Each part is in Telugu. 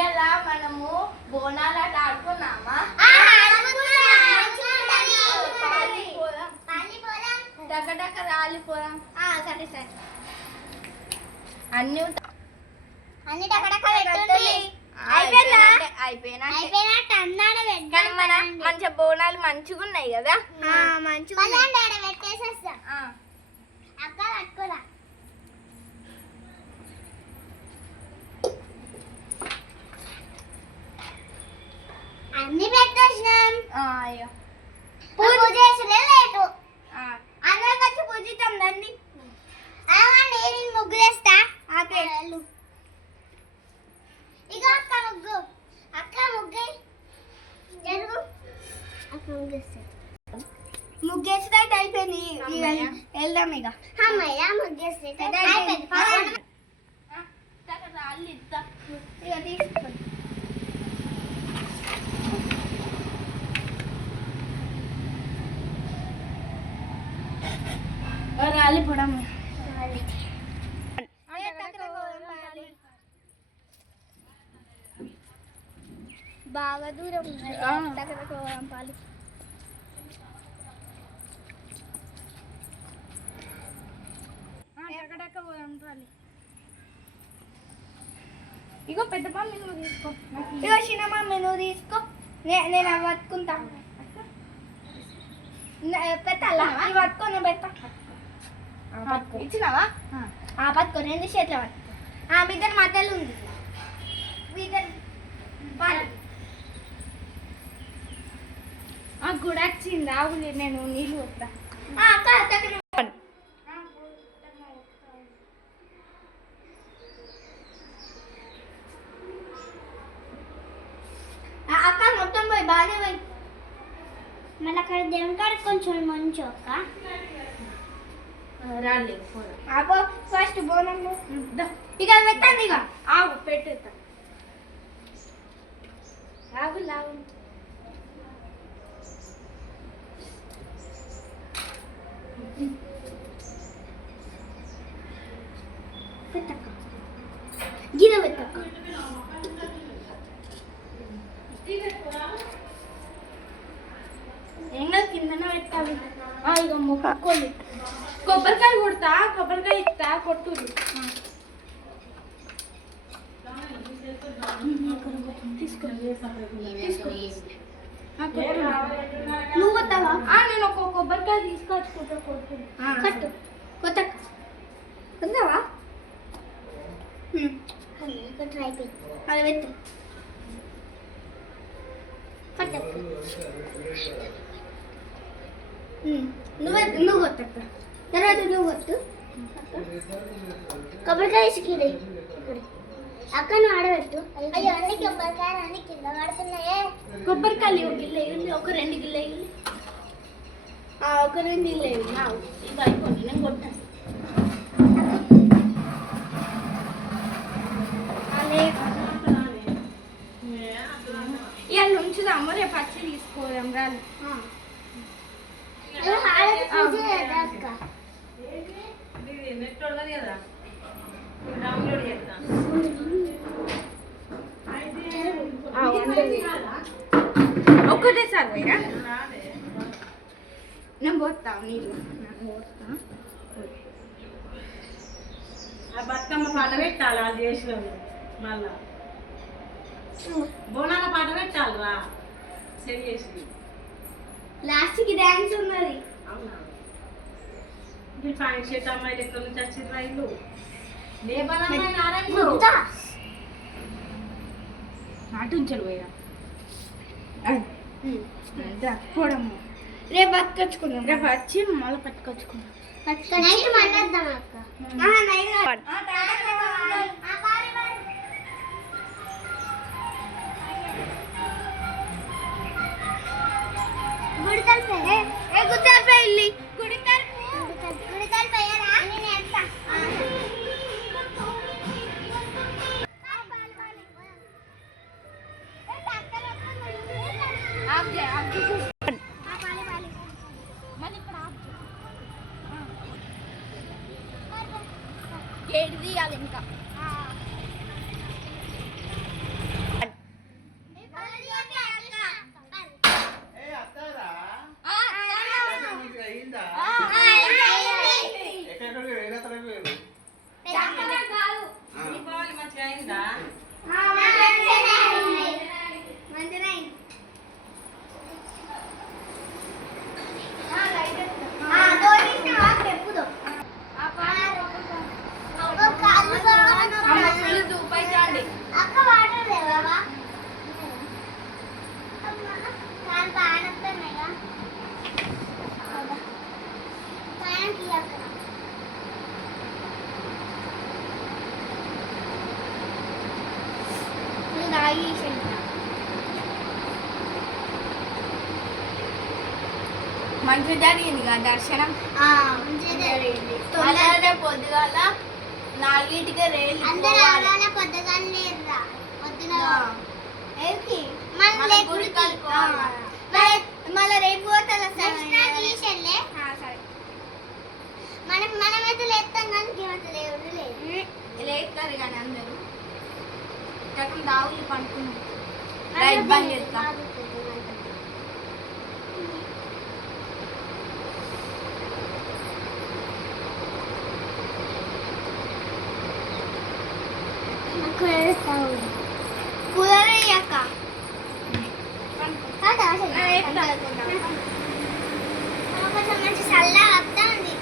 ఇలా మనము బోనాల ఆడుకున్నామా డగడగ రాలిపోదాం. సరే సరే అన్ని మంచిగా బోనాలు మంచిగా ఉన్నాయి కదా. అన్ని పెట్టేసినాం. పూజ చేసిన లేటు అందరికి వచ్చి పూజిద్దాం దాన్ని. నేను ముగ్గు వేస్తా. ఇక అక్క ముగ్గు జరుగు. అక్క ముగ్గేస్తే అయిపోయింది. వెళ్దాం ఇక. అమ్మయ్య ముగ్గేస్తే రాళ్ళు ఇద్దా ఇక తీసుకోండి. రాలిపోవడం బాగా దూరం పాలి. ఇగో పెద్ద పాలు నువ్వు తీసుకో. ఇగో చిన్న పాలు నువ్వు తీసుకో. నేను అవి పట్టుకుంటా. పెట్టాలా ఇవి పట్టుకో. నేను పెడతా. ఇచ్చినావా? పట్టుకో. రెండు చేతిలో పట్టుకో. మీ ఇద్దరు మధ్యలో ఉంది. మీ ఇద్దరు గుడి వచ్చింది. ఆవులే నేను నీళ్ళు వస్తా. అక్క మొత్తం పోయి బాగానే పోయి. మళ్ళీ అక్కడ దేవుని కాడ కొంచెం మంచి అక్క రాలేదు. ఫస్ట్ బోనం ఇక పెట్టండి. ఇక ఆవు పెట్టేస్తా. ఆవు లావు పెట్టక్క గిర పెట్టక్క. ఎంగ కిందనే పెట్టాలి. ఇక మొక్కుకోండి. కొబ్బరికాయ కొడతా. కొబ్బరికాయ ఇస్తా. కొట్టుది. నువ్వు వస్తావా? నేను ఒక కొబ్బరికాయ తీసుకొచ్చుకుంటా. కట్టు కొత్త వస్తావా? ట్రై అది పెట్టు. నువ్వు కొట్టక్క. తర్వాత నువ్వు కొట్టు. కొబ్బరికాయ ఇసుకిడే అక్కను ఆడబెట్టు. అయ్యో అన్ని కొబ్బరికాయలు అన్ని కింద పడుతున్నాయే. కొబ్బరికాయలు గిల్ల ఒక 2 గిల్ల ఒక 2 గిల్ల ఇది అయిపోయింది. నేను కొట్టాను. ఇవాళ ఉంచుదాము. రేపు వచ్చి తీసుకోదాం. రాలి ఒక్కటేసారి పోయినా నేను పోతావు నీళ్ళు. బతుకమ్మ పాట పెట్టాలి. అది చేసిన మళ్ళా బోనాల పాట పెట్టాలి. రా సెట్ చేసి లాస్ట్కి డ్యాన్స్ ఉన్నది. అవునా? మీరు పాయింట్ షర్ట్ అమ్మాయిలు ఎక్కడి నుంచి వచ్చింది రైలు లేబర్ అమ్మాయిలు అటు ఉంచాడు పోయా పోవడము. రేపు పట్టుకొచ్చుకున్నాం. రేపు వచ్చి మళ్ళీ పట్టుకొచ్చుకున్నాం. ఏడు తీయాలి ఇంకా. బాయి మంచిగా జరిగింది కదా దర్శనం. మంచిగా జరిగింది. అలానే పొద్దుగాల 4ంటికే రైలు అందరూ అలానే పొద్దుగానే లేరురా. పొద్దున ఏంటి మళ్ళీ గుడి కలుపుకోవాలి. మళ్ళీ రేపు పోతారా సార్? సరే మనమైతే లేస్తాం కానీ ఏమైతే లేవుడు లేదు. లేస్తారు కానీ అందరూ చక్కగా దావులు పండుకున్నాం. రైట్ బంద్ చేస్తాం. కుదరయ్యాక కొంచెం మంచి చల్లగా వస్తా ఉంది.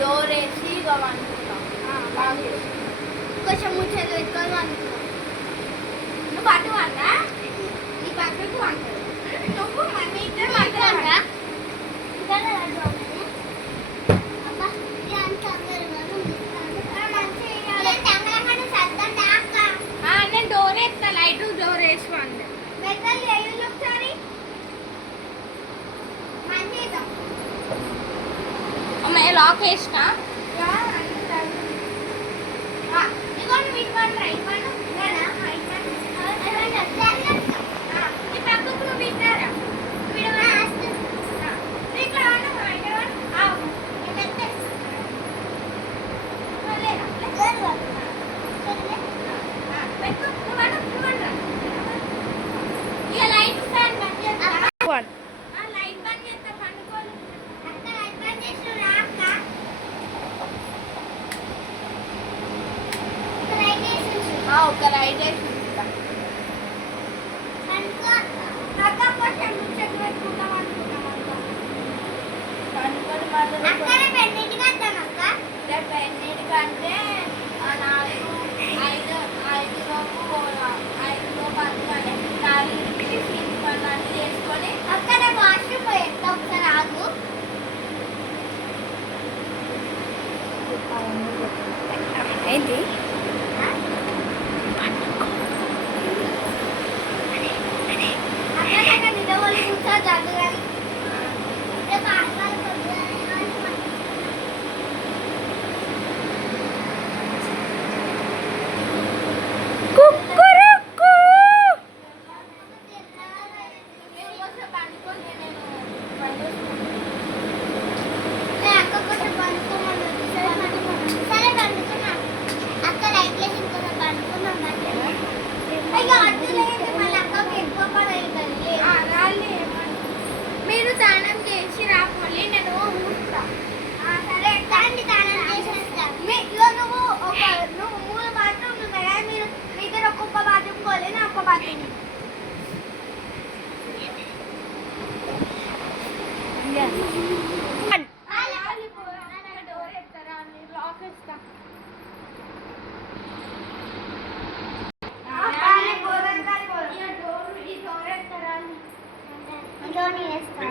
డోర్ వేసి ఇక వండుకుంటాం. కొంచెం ముచ్చట్లు పెట్టుకొని అనుకున్నాం. నువ్వు అటు వంట నీ పక్కకు వంటది. నువ్వు మమ్మీ ఇద్దరు వంట. నేను డోర్ వేస్తా. లైట్ డోర్ వేసి వంట. ఒకసారి మంచిగా అమ్మాయి లాక్ వేసినా ఒక రైట్ వేసి రేపు ఎన్నింటికంటే 5 అందుకని 4ంటికి పనులు చేసుకొని అక్కడ వాష్రూమ్ పోయేస్తా. ఒకసారి ఆగు. ఏంటి అక్కడ నిలబడి కూర్చో జరగాలి. మీరు స్నానం చేసి రాపోలి. నేను ఊరుతా. సరే దాన్ని దానం చేసేస్తా. నువ్వు 3 బాత్రూమ్లు ఉన్నాయి కదా. మీరు మీ దగ్గర ఒక్కొక్క బాత్రూమ్ పోలే. నా ఒక్క బాత్రూమ్ డోర్ ఎత్తారా? లాక్ ఇస్తా. ఇంకోటి వేస్తా.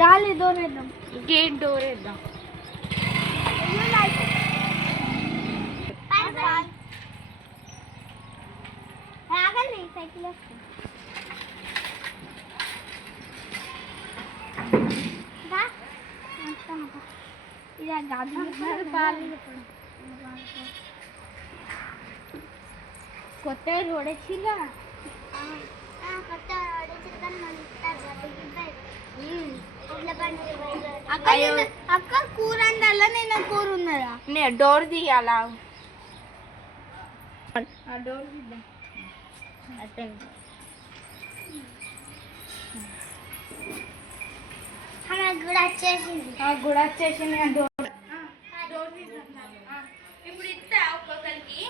రాలే డోర్ వేద్దాం. గేట్ డోర్ వేద్దాం. రాగలి సైకిల్ వస్తుంది. ఇది కొత్త రోడ్ వచ్చిందా? అక్క కూర అందల్లా నేను కూర ఉన్నదా? నేను డోర్ తీయాలా? డోర్ తీద్దాం. కూడా వచ్చేసింది. కూడా వచ్చేసింది. డోర్ ఇప్పుడు ఇస్తా ఒక్కొక్కరికి.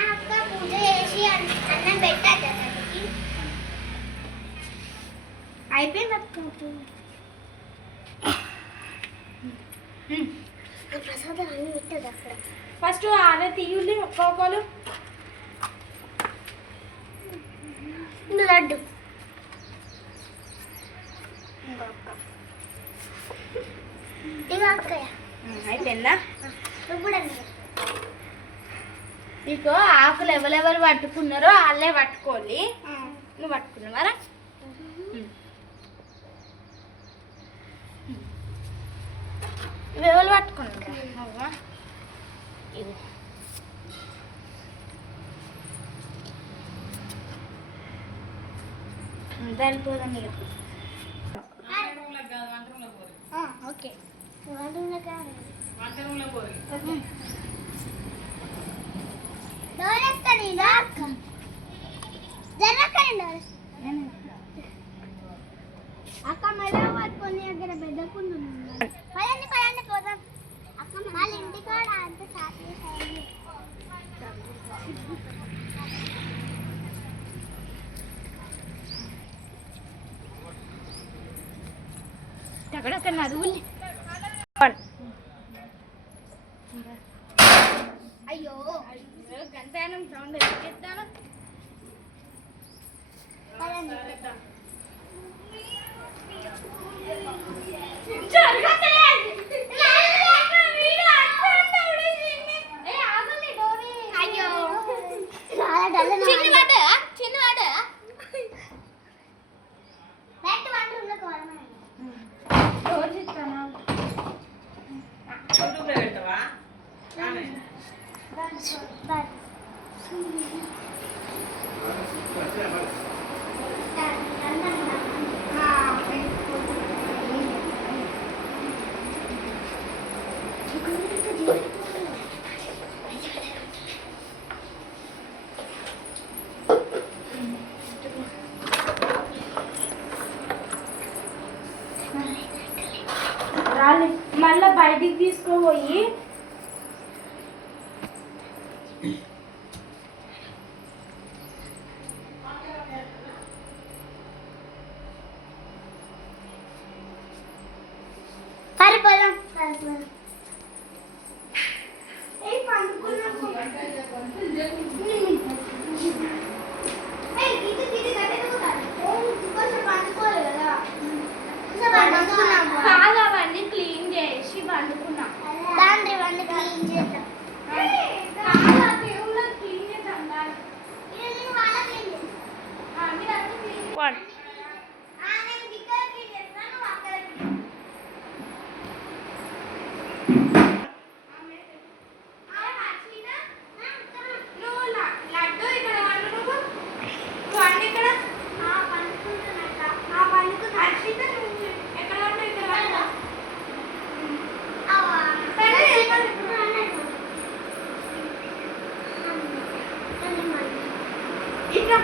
అక్క పూజ చేసి అన్నం పెట్టాలి. అయిపోయింది అక్క. ఈ ప్రసాదం అన్ని పెట్టదు అక్కడ. ఫస్ట్ ఆనే తీయుల్లి ఒక్కొక్కరు. ఇంకా లడ్డు ఇక అక్కయ్య అయిపోయిందా? ఇప్పుడు నీకు ఆకులు ఎవరెవరు పట్టుకున్నారో వాళ్ళే పట్టుకోవాలి. నువ్వు పట్టుకున్నావారా? ఇవి ఎవరు పట్టుకున్నారా? ఇవి దానిపోదండి. ఓకే డోరేస్తాను అక్క మళ్ళీ పట్టుకొని దగ్గర పెద్దకుండా పదండి పదండి పోదాం అక్క. వాళ్ళ ఇంటికాడ అంత సాధ్యం. అక్కడ నదువుల్ని. అయ్యో గంటానం సౌండ్ ఎక్కిస్తాను. యూట్యూబ్లో పెడతావా? మళ్ళా బయటికి తీసుకుపోయి పారిపోదాం. కాదు అవన్నీ క్లీన్ చేసి వండుకున్నాం. దాన్ని ఇవన్నీ క్లీన్ చేద్దాం. కాదు ఆ దేవుళ్ళ క్లీన్ చేద్దాం. మీరంతా క్లీన్ నువ్వు లడ్డు ఇక్కడ వండు. నువ్వు వండు ఇక్కడ. హర్షిత నువ్వు ఎక్కడ వండు? ఇక్కడ వండు. ఇట్లా